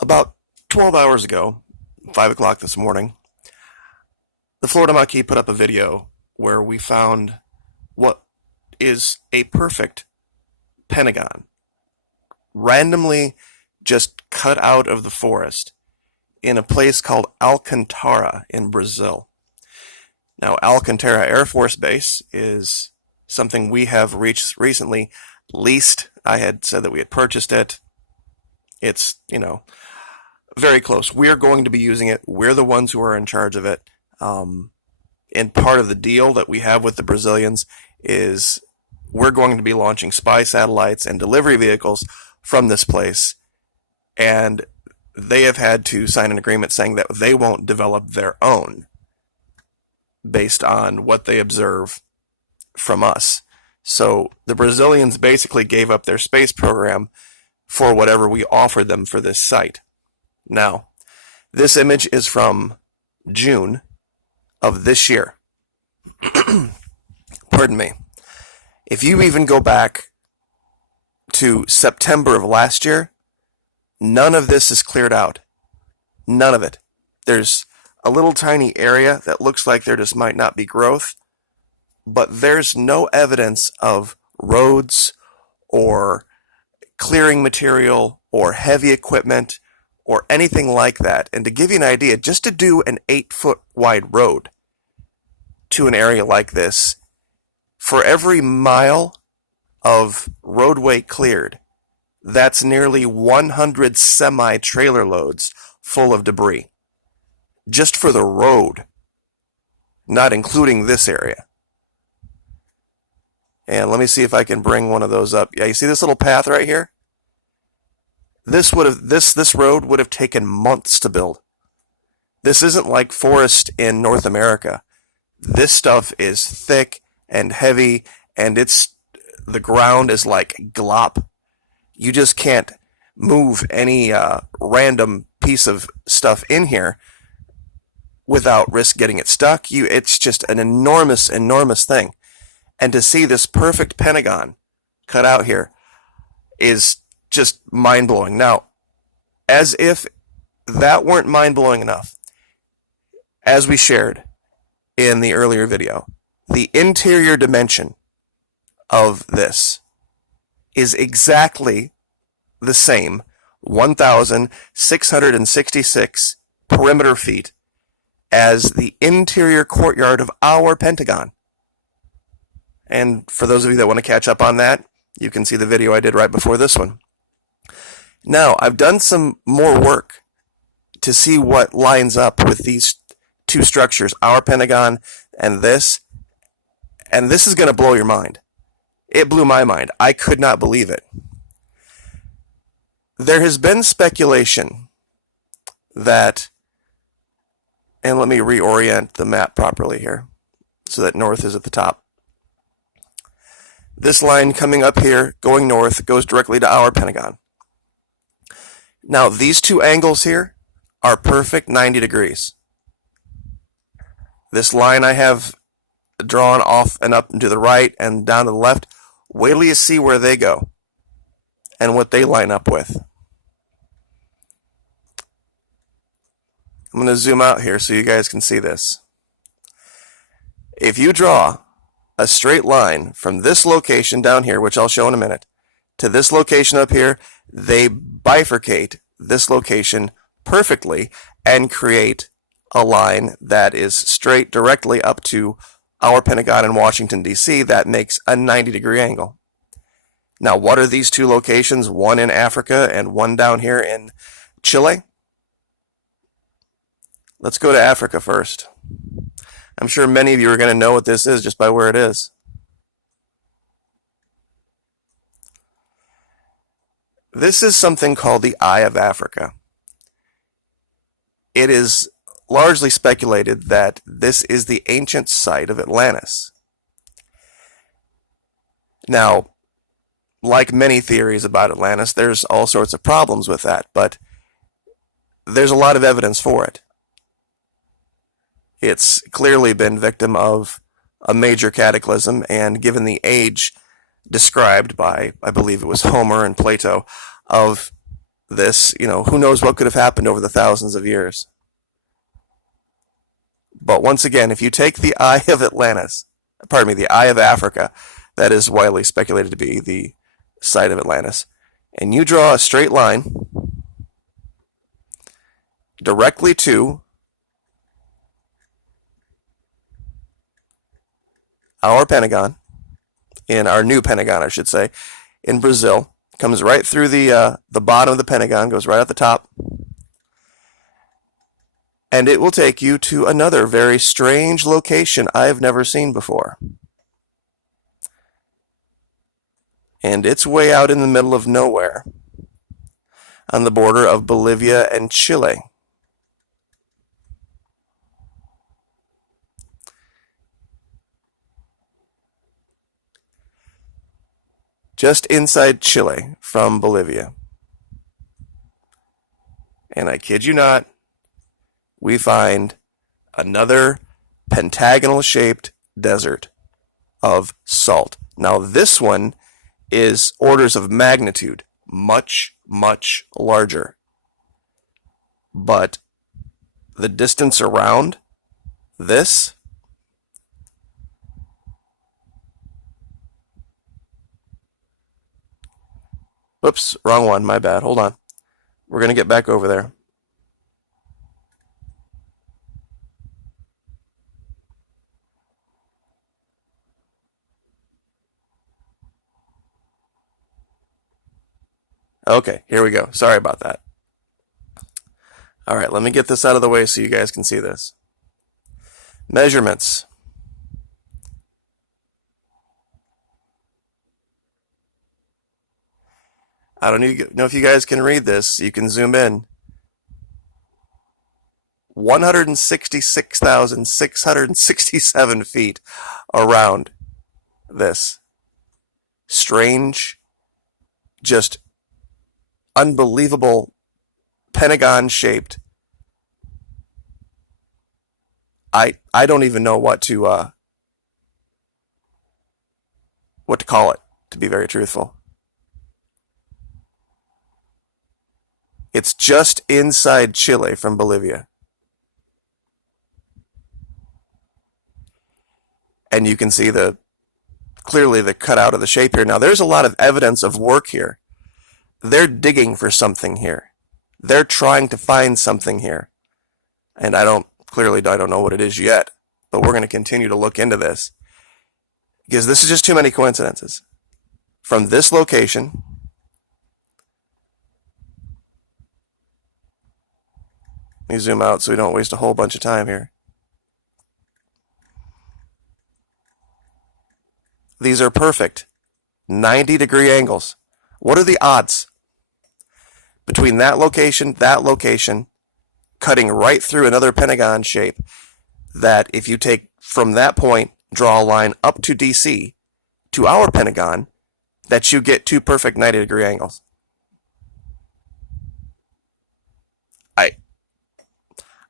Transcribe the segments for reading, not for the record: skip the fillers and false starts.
About 12 hours ago, 5 o'clock this morning, the Florida Maquis put up a video where we found what is a perfect pentagon, randomly just cut out of the forest in a place called Alcantara in Brazil. Now, Alcantara Air Force Base is something we have reached recently leased. I had said that we had purchased it. It's, very close. We're going to be using it. We're the ones who are in charge of it. And part of the deal that we have with the Brazilians is we're going to be launching spy satellites and delivery vehicles from this place. And they have had to sign an agreement saying that they won't develop their own based on what they observe from us. So the Brazilians basically gave up their space program for whatever we offered them for this site. Now, this image is from June of this year. Pardon me. If you even go back to September of last year, none of this is cleared out. None of it. There's a little tiny area that looks like there just might not be growth, but there's no evidence of roads or clearing material or heavy equipment or anything like that. And to give you an idea, just to do an 8-foot wide road to an area like this, for every mile of roadway cleared, that's nearly 100 semi-trailer loads full of debris. Just for the road, not including this area. And let me see if I can bring one of those up. Yeah, you see this little path right here? This road would have taken months to build. This isn't like forest in North America. This stuff is thick and heavy, and the ground is like glop. You just can't move any random piece of stuff in here without risk getting it stuck. It's just an enormous, enormous thing. And to see this perfect pentagon cut out here is just mind-blowing. Now, as if that weren't mind-blowing enough, as we shared in the earlier video, the interior dimension of this is exactly the same 1,666 perimeter feet as the interior courtyard of our Pentagon. And for those of you that want to catch up on that, you can see the video I did right before this one. Now, I've done some more work to see what lines up with these two structures, our Pentagon and this is going to blow your mind. It blew my mind. I could not believe it. There has been speculation that, and let me reorient the map properly here so that north is at the top. This line coming up here, going north, goes directly to our Pentagon. Now, these two angles here are perfect 90 degrees. This line I have drawn off and up and to the right and down to the left, wait till you see where they go and what they line up with. I'm going to zoom out here so you guys can see this. If you draw a straight line from this location down here, which I'll show in a minute, to this location up here, they bifurcate this location perfectly and create a line that is straight directly up to our Pentagon in Washington, D.C. That makes a 90-degree angle. Now, what are these two locations? One in Africa and one down here in Chile. Let's go to Africa first. I'm sure many of you are going to know what this is just by where it is. This is something called the Eye of Africa. It is largely speculated that this is the ancient site of Atlantis. Now, like many theories about Atlantis, there's all sorts of problems with that, but there's a lot of evidence for it. It's clearly been victim of a major cataclysm, and given the age described by, I believe it was Homer and Plato, of this, who knows what could have happened over the thousands of years. But once again, if you take the eye of Atlantis, the eye of Africa, that is widely speculated to be the site of Atlantis, and you draw a straight line directly to our Pentagon, in our new Pentagon, I should say, in Brazil, comes right through the bottom of the Pentagon, goes right at the top, and it will take you to another very strange location I've never seen before. And it's way out in the middle of nowhere, on the border of Bolivia and Chile. Just inside Chile from Bolivia. And I kid you not, we find another pentagonal-shaped desert of salt. Now this one is orders of magnitude much, much larger. But the distance around this Oops, wrong one, my bad. Hold on. We're going to get back over there. Okay, here we go. Sorry about that. All right, let me get this out of the way so you guys can see this. Measurements. I don't know if you guys can read this. You can zoom in. 166,667 feet around this strange, just unbelievable pentagon-shaped. I don't even know what to call it, to be very truthful. It's just inside Chile from Bolivia. And you can see clearly the cutout of the shape here. Now there's a lot of evidence of work here. They're digging for something here. They're trying to find something here. And I don't know what it is yet, but we're going to continue to look into this. Because this is just too many coincidences. From this location, let me zoom out so we don't waste a whole bunch of time here. These are perfect 90-degree angles. What are the odds between that location, cutting right through another pentagon shape, that if you take from that point, draw a line up to DC, to our Pentagon, that you get two perfect 90-degree angles?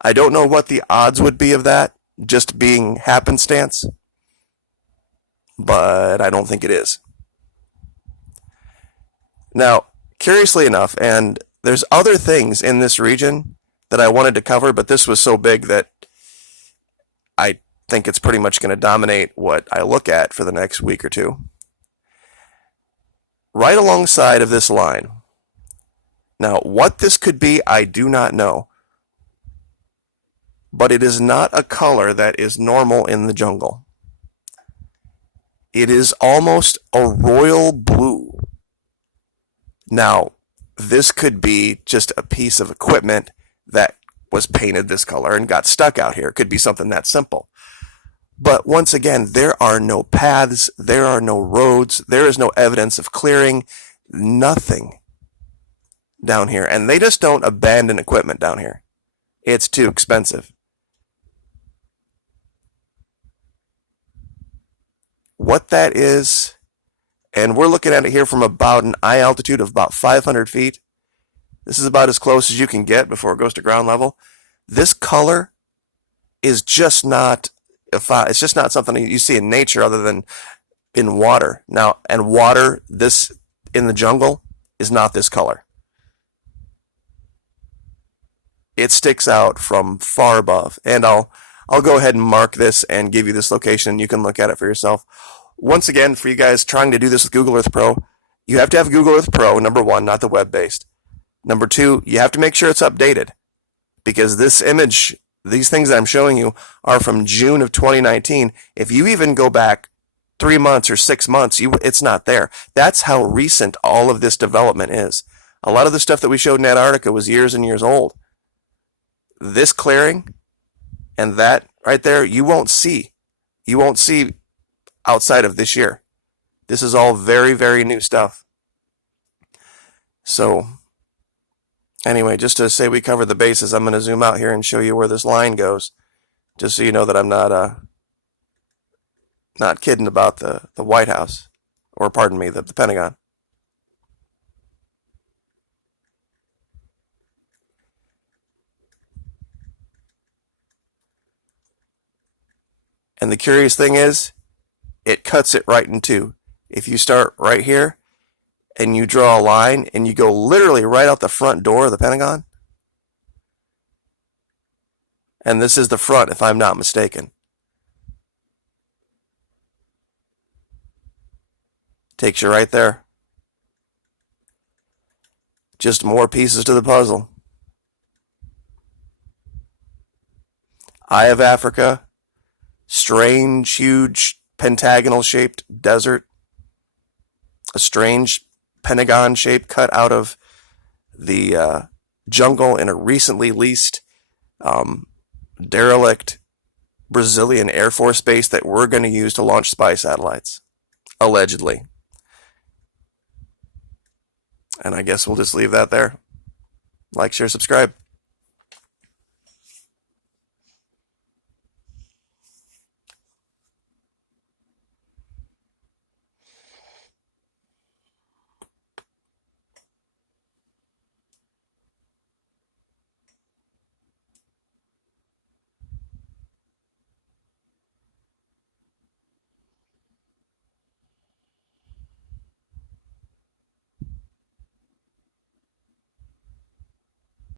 I don't know what the odds would be of that just being happenstance, but I don't think it is. Now, curiously enough, and there's other things in this region that I wanted to cover, but this was so big that I think it's pretty much going to dominate what I look at for the next week or two. Right alongside of this line. Now, what this could be, I do not know. But it is not a color that is normal in the jungle. It is almost a royal blue. Now, this could be just a piece of equipment that was painted this color and got stuck out here. It could be something that simple. But once again, there are no paths, there are no roads, there is no evidence of clearing, nothing down here. And they just don't abandon equipment down here. It's too expensive. What that is, and we're looking at it here from about an eye altitude of about 500 feet. This is about as close as you can get before it goes to ground level. This color is just not, it's just not something you see in nature other than in water. Now, and water, this in the jungle, is not this color. it sticks out from far above. And I'll go ahead and mark this and give you this location. You can look at it for yourself. Once again, for you guys trying to do this with Google Earth Pro, you have to have Google Earth Pro, number one, not the web-based. Number two, you have to make sure it's updated, because this image, these things that I'm showing you are from June of 2019. If you even go back 3 months or 6 months, it's not there. That's how recent all of this development is. A lot of the stuff that we showed in Antarctica was years and years old. This clearing and that right there, you won't see. You won't see outside of this year. This is all very, very new stuff. So, anyway, just to say we covered the bases, I'm going to zoom out here and show you where this line goes, just so you know that I'm not kidding about the White House, or pardon me, the Pentagon. And the curious thing is, it cuts it right in two. If you start right here and you draw a line and you go literally right out the front door of the Pentagon, and this is the front if I'm not mistaken, takes you right there. Just more pieces to the puzzle. Eye of Africa, strange, huge, pentagonal-shaped desert, a strange pentagon shape cut out of the jungle in a recently leased derelict Brazilian Air Force base that we're going to use to launch spy satellites, allegedly. And I guess we'll just leave that there. Like, share, subscribe.